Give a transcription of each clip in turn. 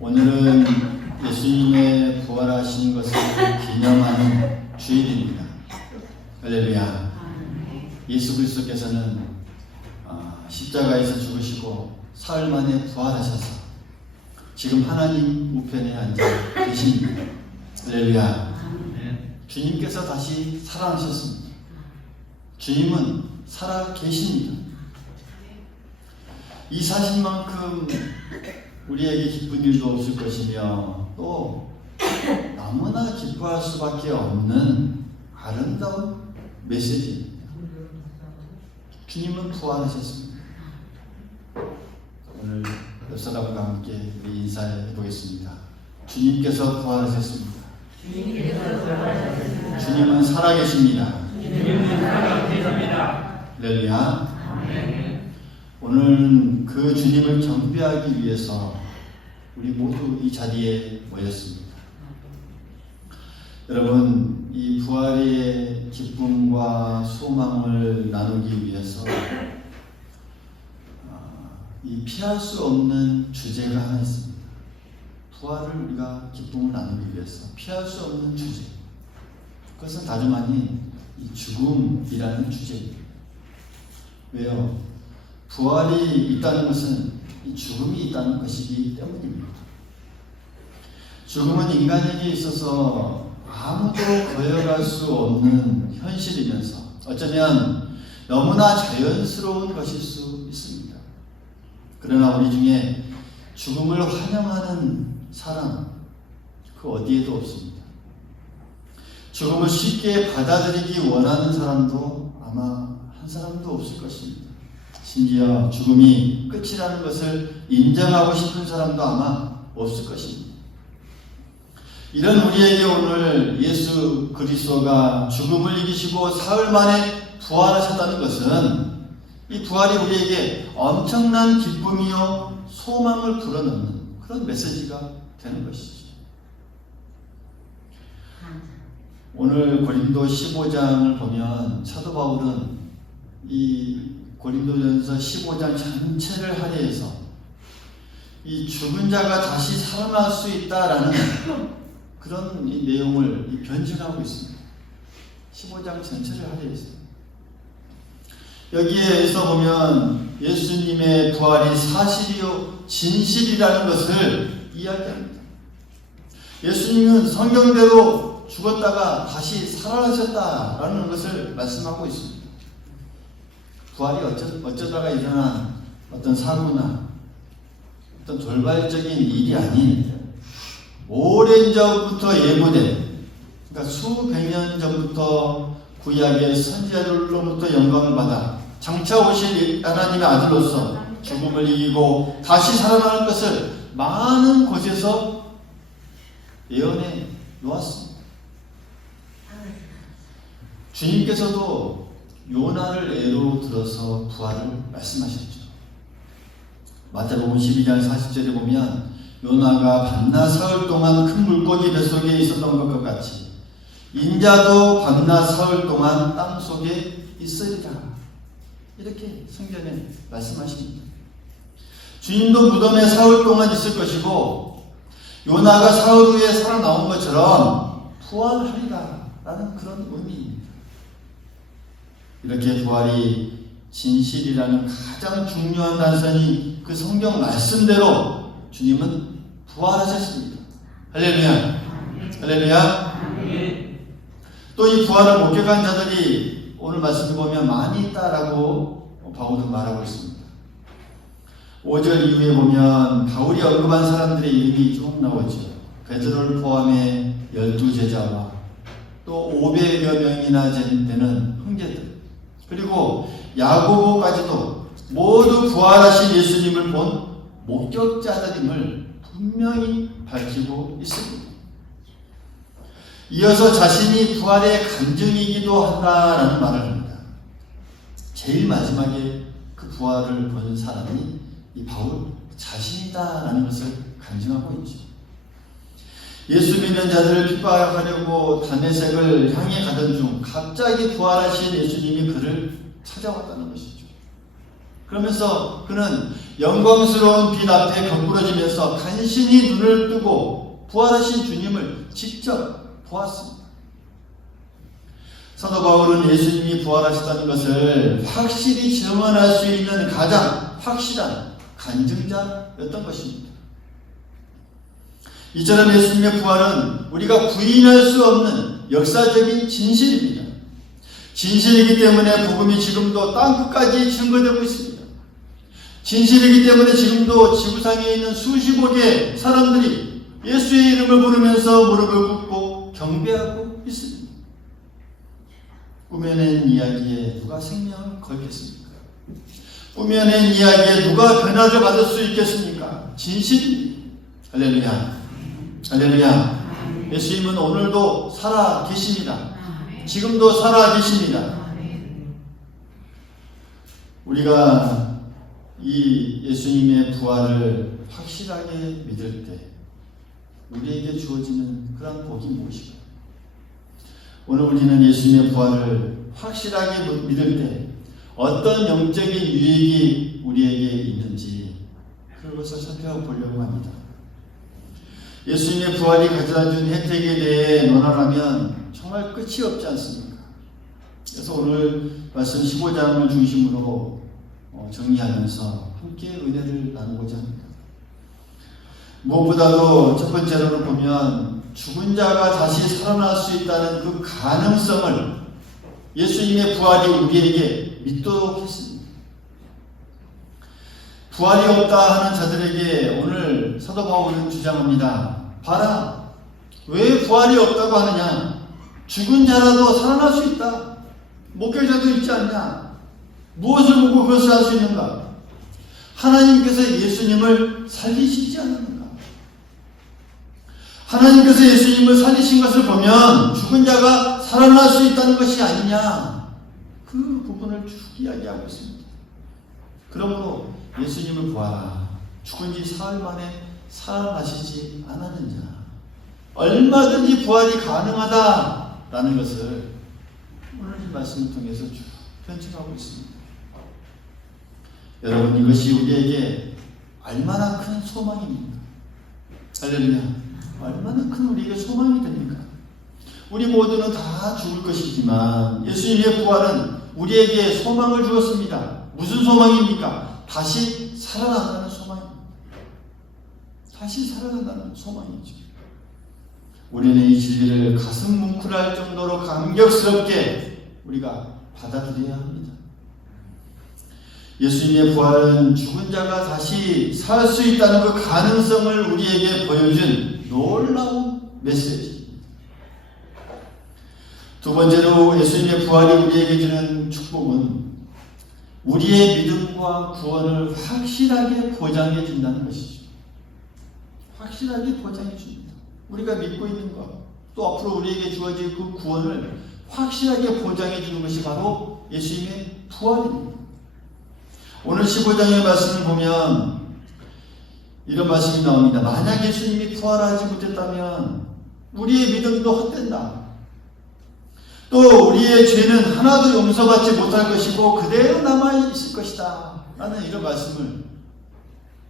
오늘은 예수님의 부활하신 것을 기념하는 주일입니다. 할렐루야. 예수 그리스도께서는 십자가에서 죽으시고 사흘 만에 부활하셔서 지금 하나님 우편에 앉아 계십니다. 할렐루야. 주님께서 다시 살아나셨습니다. 주님은 살아 계십니다. 이 사실만큼 우리에게 기쁜 일도 없을 것이며 또 너무나 기뻐할 수밖에 없는 아름다운 메시지입니다. 주님은 부활하셨습니다. 오늘 옆 사람과 함께 우리 인사해 보겠습니다. 주님께서 부활하셨습니다. 주님은 살아계십니다. 할렐루야. 오늘은 그 주님을 경배하기 위해서 우리 모두 이 자리에 모였습니다. 여러분, 이 부활의 기쁨과 소망을 나누기 위해서 이 피할 수 없는 주제가 하나 있습니다. 부활을 우리가 기쁨을 나누기 위해서 피할 수 없는 주제. 그것은 다름아닌 이 죽음이라는 주제입니다. 왜요? 부활이 있다는 것은 이 죽음이 있다는 것이기 때문입니다. 죽음은 인간에게 있어서 아무도 거역할 수 없는 현실이면서 어쩌면 너무나 자연스러운 것일 수 있습니다. 그러나 우리 중에 죽음을 환영하는 사람, 그 어디에도 없습니다. 죽음을 쉽게 받아들이기 원하는 사람도 아마 한 사람도 없을 것입니다. 심지어 죽음이 끝이라는 것을 인정하고 싶은 사람도 아마 없을 것입니다. 이런 우리에게 오늘 예수 그리스도가 죽음을 이기시고 사흘 만에 부활하셨다는 것은 이 부활이 우리에게 엄청난 기쁨이요 소망을 불어넣는 그런 메시지가 되는 것이죠. 오늘 고린도 15장을 보면 사도 바울은 이 고린도전서 15장 전체를 할애해서 이 죽은 자가 다시 살아날 수 있다라는 그런 이 내용을 변증하고 있습니다. 15장 전체를 할애했어요. 여기에서 보면 예수님의 부활이 사실이요 진실이라는 것을 이야기합니다. 예수님은 성경대로 죽었다가 다시 살아나셨다라는 것을 말씀하고 있습니다. 부활이 어쩌다가 일어난 어떤 사고나 어떤 돌발적인 일이 아닌 오랜 전부터 예고된, 그러니까 수백 년 전부터 구약의 선지자들로부터 영광을 받아 장차 오실 하나님의 아들로서 죽음을 이기고 다시 살아날 것을 많은 곳에서 예언해 놓았습니다. 주님께서도 요나를 예로 들어서 부활을 말씀하셨죠. 마태복음 12장 40절에 보면 요나가 밤낮 사흘 동안 큰 물고기 뱃속에 있었던 것과 같이 인자도 밤낮 사흘 동안 땅속에 있으리라. 이렇게 성경에 말씀하십니다. 주님도 무덤에 사흘 동안 있을 것이고 요나가 사흘 후에 살아나온 것처럼 부활하리라 라는 그런 의미입니다. 이렇게 부활이 진실이라는 가장 중요한 단선이 그 성경 말씀대로 주님은 부활하셨습니다. 할렐루야. 할렐루야. 또 이 부활을 목격한 자들이 오늘 말씀을 보면 많이 있다라고 바울은 말하고 있습니다. 5절 이후에 보면 바울이 언급한 사람들의 이름이 쭉 나오죠. 베드로를 포함해 12제자와 또 500여 명이나 되는 형제들, 그리고 야고보까지도 모두 부활하신 예수님을 본 목격자들임을 분명히 밝히고 있습니다. 이어서 자신이 부활의 간증이기도 한다라는 말을 합니다. 제일 마지막에 그 부활을 본 사람이 이 바울 자신이다라는 것을 간증하고 있죠. 예수 믿는 자들을 핍박하려고 다메섹을 향해 가던 중 갑자기 부활하신 예수님이 그를 찾아왔다는 것이죠. 그러면서 그는 영광스러운 빛 앞에 거꾸러지면서 간신히 눈을 뜨고 부활하신 주님을 직접 보았습니다. 사도 바울은 예수님이 부활하셨다는 것을 확실히 증언할 수 있는 가장 확실한 간증자였던 것입니다. 이처럼 예수님의 부활은 우리가 부인할 수 없는 역사적인 진실입니다. 진실이기 때문에 복음이 지금도 땅끝까지 증거되고 있습니다. 진실이기 때문에 지금도 지구상에 있는 수십억의 사람들이 예수의 이름을 부르면서 무릎을 꿇고 경배하고 있습니다. 꾸며낸 이야기에 누가 생명을 걸겠습니까? 꾸며낸 이야기에 누가 변화를 받을 수 있겠습니까? 진실입니다. 할렐루야. 할렐루야. 예수님은 오늘도 살아 계십니다. 지금도 살아 계십니다. 우리가 이 예수님의 부활을 확실하게 믿을 때 우리에게 주어지는 그런 복이 무엇일까요? 오늘 우리는 예수님의 부활을 확실하게 믿을 때 어떤 영적인 유익이 우리에게 있는지 그것을 살펴보려고 합니다. 예수님의 부활이 가져다 준 혜택에 대해 논하라면 정말 끝이 없지 않습니까? 그래서 오늘 말씀 15장을 중심으로 정리하면서 함께 은혜를 나누고자 합니다. 무엇보다도 첫 번째로는 보면 죽은 자가 다시 살아날 수 있다는 그 가능성을 예수님의 부활이 우리에게 믿도록 했습니다. 부활이 없다 하는 자들에게 오늘 사도 바울은 주장합니다. 봐라, 왜 부활이 없다고 하느냐? 죽은 자라도 살아날 수 있다. 목격자도 있지 않냐? 무엇을 보고 그것을 할 수 있는가? 하나님께서 예수님을 살리시지 않았는가? 하나님께서 예수님을 살리신 것을 보면 죽은 자가 살아날 수 있다는 것이 아니냐? 그 부분을 쭉 이야기하고 있습니다. 그러므로 예수님을 보아라. 죽은 지 사흘 만에 살아나시지 않았느냐? 얼마든지 부활이 가능하다라는 것을 오늘 이 말씀을 통해서 쭉 편집하고 있습니다. 여러분, 이것이 우리에게 얼마나 큰 소망입니까? 할렐루야. 얼마나 큰 우리에게 소망이 됩니까? 우리 모두는 다 죽을 것이지만 예수님의 부활은 우리에게 소망을 주었습니다. 무슨 소망입니까? 다시 살아난다는 소망입니다. 다시 살아난다는 소망이죠. 우리는 이 진리를 가슴 뭉클할 정도로 감격스럽게 우리가 받아들여야 합니다. 예수님의 부활은 죽은 자가 다시 살 수 있다는 그 가능성을 우리에게 보여준 놀라운 메시지입니다. 두 번째로 예수님의 부활이 우리에게 주는 축복은 우리의 믿음과 구원을 확실하게 보장해 준다는 것이죠. 확실하게 보장해 줍니다. 우리가 믿고 있는 것, 또 앞으로 우리에게 주어질 그 구원을 확실하게 보장해 주는 것이 바로 예수님의 부활입니다. 오늘 15장의 말씀을 보면 이런 말씀이 나옵니다. 만약 예수님이 부활하지 못했다면 우리의 믿음도 헛된다. 또 우리의 죄는 하나도 용서받지 못할 것이고 그대로 남아있을 것이다 라는 이런 말씀을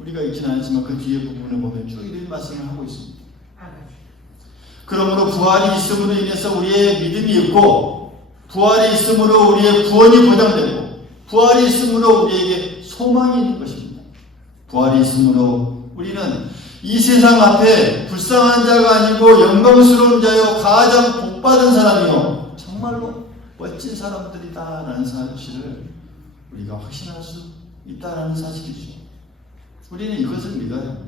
우리가 읽지는 않지만 그 뒤에 부분을 보면 쭉 이런 말씀을 하고 있습니다. 그러므로 부활이 있음으로 인해서 우리의 믿음이 있고, 부활이 있음으로 우리의 구원이 보장되고, 부활이 있음으로 우리에게 소망이 있는 것입니다. 부활이 있음으로 우리는 이 세상 앞에 불쌍한 자가 아니고 영광스러운 자요 가장 복받은 사람이요 정말로 멋진 사람들이다라는 사실을 우리가 확신할 수 있다라는 사실이죠. 우리는 이것을 믿어야 합니다.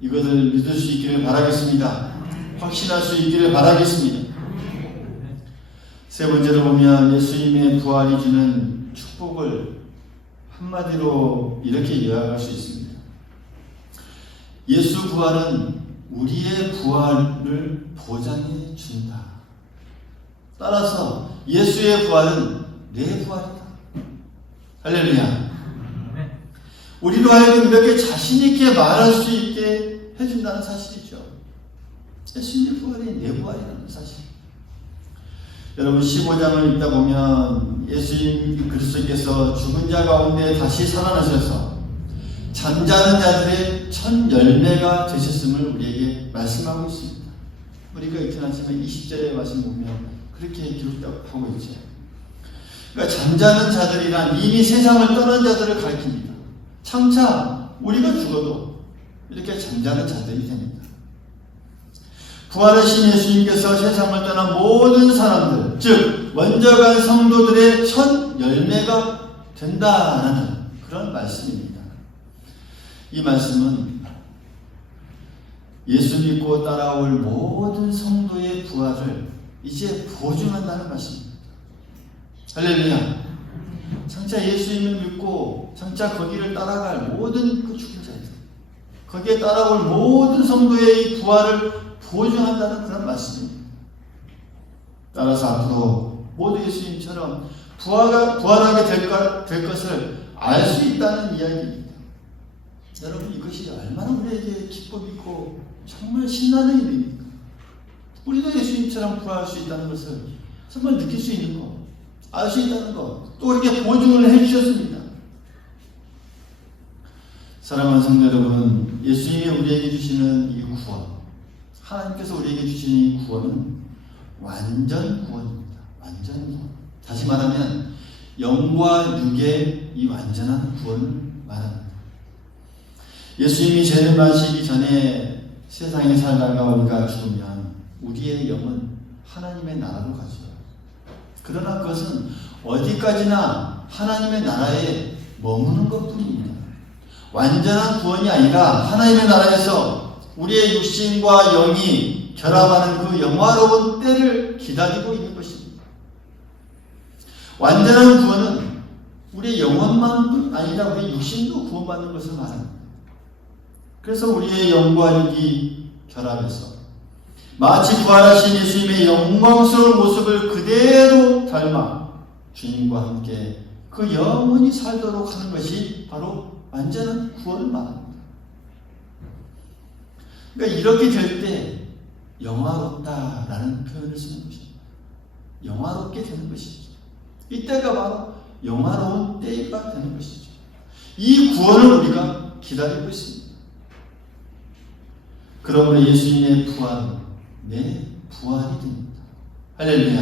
이것을 믿을 수 있기를 바라겠습니다. 확신할 수 있기를 바라겠습니다. 세 번째로 보면 예수님의 부활이 주는 축복을 한마디로 이렇게 요약할 수 있습니다. 예수 부활은 우리의 부활을 보장해 준다. 따라서 예수의 부활은 내 부활이다. 할렐루야. 우리로 하여금 이렇게 자신있게 말할 수 있게 해준다는 사실이죠. 예수님의 부활이 내 부활이라는 사실. 여러분 15장을 읽다 보면 예수님 그리스도께서 죽은 자 가운데 다시 살아나셔서 잠자는 자들의 첫 열매가 되셨음을 우리에게 말씀하고 있습니다. 우리가 읽진 않지만 20절의 말씀 보면 그렇게 기록하고 있죠. 그러니까 잠자는 자들이란 이미 세상을 떠난 자들을 가리킵니다. 장차 우리가 죽어도 이렇게 잠자는 자들이 됩니다. 부활하신 예수님께서 세상을 떠난 모든 사람들, 즉 먼저 간 성도들의 첫 열매가 된다는 그런 말씀입니다. 이 말씀은 예수 믿고 따라올 모든 성도의 부활을 이제 보증한다는 말씀입니다. 할렐루야. 장차 예수님을 믿고 장차 거기를 따라갈 모든 그 죽은 자들, 거기에 따라올 모든 성도의 부활을 보증한다는 그런 말씀입니다. 따라서 앞으로 모두 예수님처럼 부활하게 될 것을 알 수 있다는 이야기입니다. 여러분, 이것이 얼마나 우리에게 기쁨 있고 정말 신나는 일입니까? 우리도 예수님처럼 부활할 수 있다는 것을 정말 느낄 수 있는 것, 알 수 있다는 것, 또 이렇게 보증을 해주셨습니다. 사랑하는 성도 여러분, 예수님이 우리에게 주시는 이 구원, 하나님께서 우리에게 주시는 이 구원은 완전 구원입니다. 완전 구원. 다시 말하면 영과 육의 이 완전한 구원을 말합니다. 예수님이 죄를 마시기 전에 세상에 살다가 우리가 죽으면 우리의 영은 하나님의 나라로 가죠. 그러나 그것은 어디까지나 하나님의 나라에 머무는 것뿐입니다. 완전한 구원이 아니라 하나님의 나라에서 우리의 육신과 영이 결합하는 그 영화로운 때를 기다리고 있는 것입니다. 완전한 구원은 우리의 영혼만 아니라 우리 육신도 구원받는 것을 말합니다. 그래서 우리의 영과 육이 결합해서 마치 부활하신 예수님의 영광스러운 모습을 그대로 닮아 주님과 함께 그 영원히 살도록 하는 것이 바로 완전한 구원을 말합니다. 그러니까 이렇게 될 때 영화롭다라는 표현을 쓰는 것입니다. 영화롭게 되는 것이죠. 이때가 바로 영화로운 때가 되는 것이죠. 이 구원을 우리가 기다리고 있습니다. 그러므로 예수님의 부활은 내 부활이 됩니다. 할렐루야.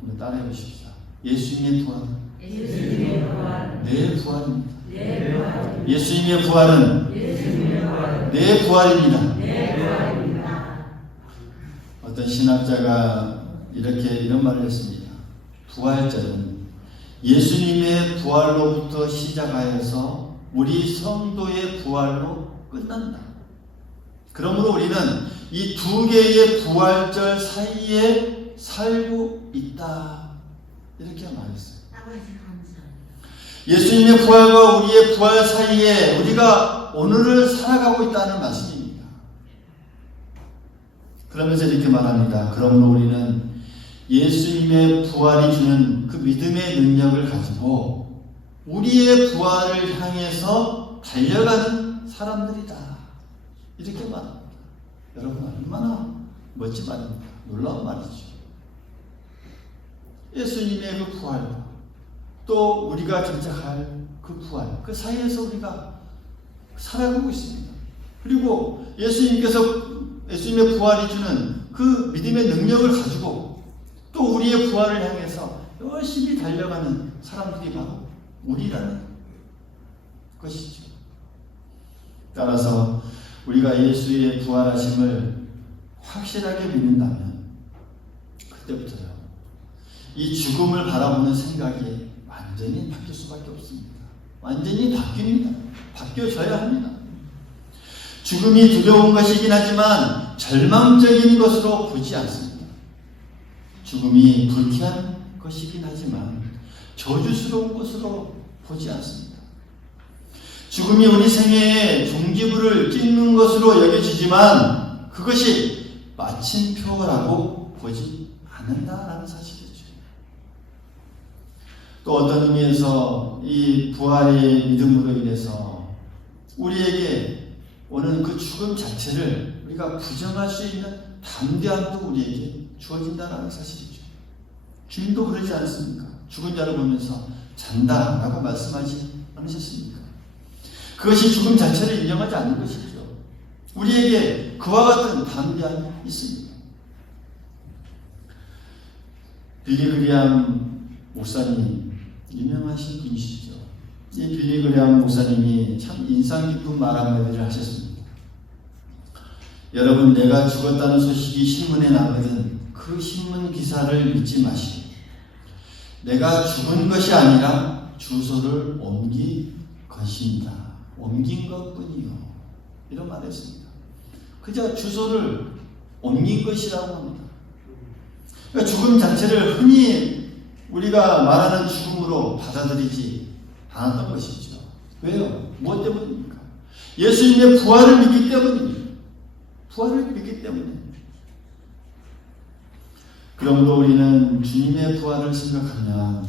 한번 따라해 보십시다. 예수님의 부활은 내 부활입니다. 예수님의 부활은 내 부활입니다. 어떤 신학자가 이런 말을 했습니다. 부활절은 예수님의 부활로부터 시작하여서 우리 성도의 부활로 끝난다. 그러므로 우리는 이 두 개의 부활절 사이에 살고 있다. 이렇게 말했어요. 예수님의 부활과 우리의 부활 사이에 우리가 오늘을 살아가고 있다는 말씀입니다. 그러면서 이렇게 말합니다. 그러므로 우리는 예수님의 부활이 주는 그 믿음의 능력을 가지고 우리의 부활을 향해서 달려가는 사람들이다. 이렇게 말합니다. 여러분, 얼마나 멋진 말입니까? 놀라운 말이죠. 예수님의 그 부활, 또 우리가 경작할 그 부활, 그 사이에서 우리가 살아가고 있습니다. 그리고 예수님의 부활이 주는 그 믿음의 능력을 가지고 또 우리의 부활을 향해서 열심히 달려가는 사람들이 바로 우리라는 것이죠. 따라서 우리가 예수의 부활하심을 확실하게 믿는다면 그때부터요, 이 죽음을 바라보는 생각이 완전히 바뀔 수밖에 없습니다. 완전히 바뀝니다. 바뀌어져야 합니다. 죽음이 두려운 것이긴 하지만 절망적인 것으로 보지 않습니다. 죽음이 불쾌한 것이긴 하지만 저주스러운 것으로 보지 않습니다. 죽음이 우리 생애의 종지부를 찍는 것으로 여겨지지만 그것이 마침표라고 보지 않는다라는 사실이죠. 또 어떤 의미에서 이 부활의 믿음으로 인해서 우리에게 오는 그 죽음 자체를 우리가 부정할 수 있는 담대함도 우리에게 주어진다는 사실이죠. 주님도 그러지 않습니까? 죽은 자를 보면서 잔다 라고 말씀하지 않으셨습니까? 그것이 죽음 자체를 인정하지 않는 것이죠. 우리에게 그와 같은 담대함이 있습니다. 빌리 그리암 목사님, 유명하신 분이시죠. 이 빌리 그리암 목사님이 참 인상 깊은 말 한마디를 하셨습니다. 여러분, 내가 죽었다는 소식이 신문에 나거든 그 신문 기사를 믿지 마시고, 내가 죽은 것이 아니라 주소를 옮긴 것입니다. 옮긴 것뿐이요. 이런 말을 했습니다. 그저 주소를 옮긴 것이라고 합니다. 그러니까 죽음 자체를 흔히 우리가 말하는 죽음으로 받아들이지 않았던 것이죠. 왜요? 무엇 때문입니까? 예수님의 부활을 믿기 때문입니다. 부활을 믿기 때문입니다. 그러므로 우리는 주님의 부활을 생각하면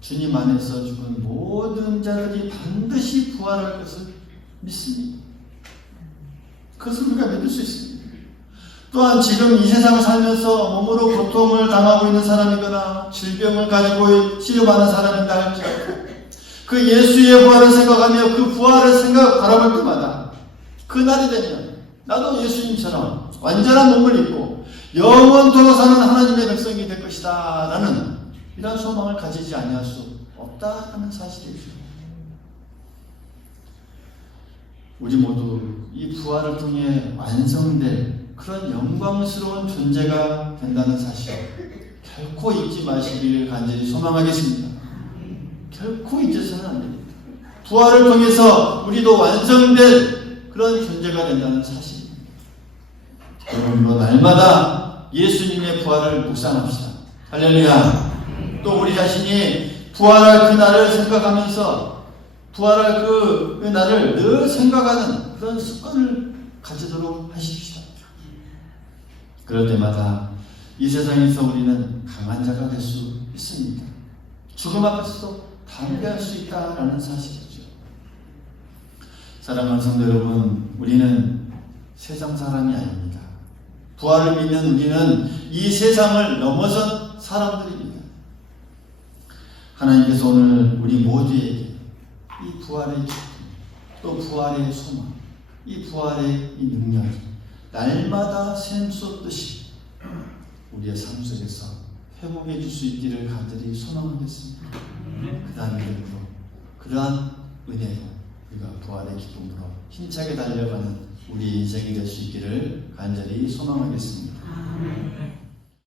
주님 안에서 죽은 모든 자들이 반드시 부활할 것을 믿습니다. 그것을 우리가 믿을 수 있습니다. 또한 지금 이 세상을 살면서 몸으로 고통을 당하고 있는 사람이거나 질병을 가지고 치료받는 사람이다 할지라도 그 예수의 부활을 생각하며 그 부활을 바라볼 때마다 그 날이 되면 나도 예수님처럼 완전한 몸을 입고 영원토록 사는 하나님의 백성이 될 것이다 라는 이런 소망을 가지지 아니할 수 없다는 사실이죠. 우리 모두 이 부활을 통해 완성될 그런 영광스러운 존재가 된다는 사실 결코 잊지 마시기를 간절히 소망하겠습니다. 결코 잊어서는 안 됩니다. 부활을 통해서 우리도 완성될 그런 존재가 된다는 사실입니다. 여러분도 날마다 예수님의 부활을 묵상합시다. 할렐루야. 또 우리 자신이 부활할 그 날을 생각하면서 부활할 그 날을 늘 생각하는 그런 습관을 가지도록 하십시다. 그럴 때마다 이 세상에서 우리는 강한 자가 될 수 있습니다. 죽음 앞에서도 담대할 수 있다라는 사실이죠. 사랑하는 성도 여러분, 우리는 세상 사람이 아닙니다. 부활을 믿는 우리는 이 세상을 넘어선 사람들입니다. 하나님께서 오늘 우리 모두에게 이 부활의 기쁨, 또 부활의 소망, 이 부활의 이 능력이 날마다 샘솟듯이 우리의 삶 속에서 회복해 줄 수 있기를 간절히 소망하겠습니다. 그러한 믿음으로, 그러한 은혜로 우리가 부활의 기쁨으로 힘차게 달려가는 우리 인생이 될 수 있기를 간절히 소망하겠습니다.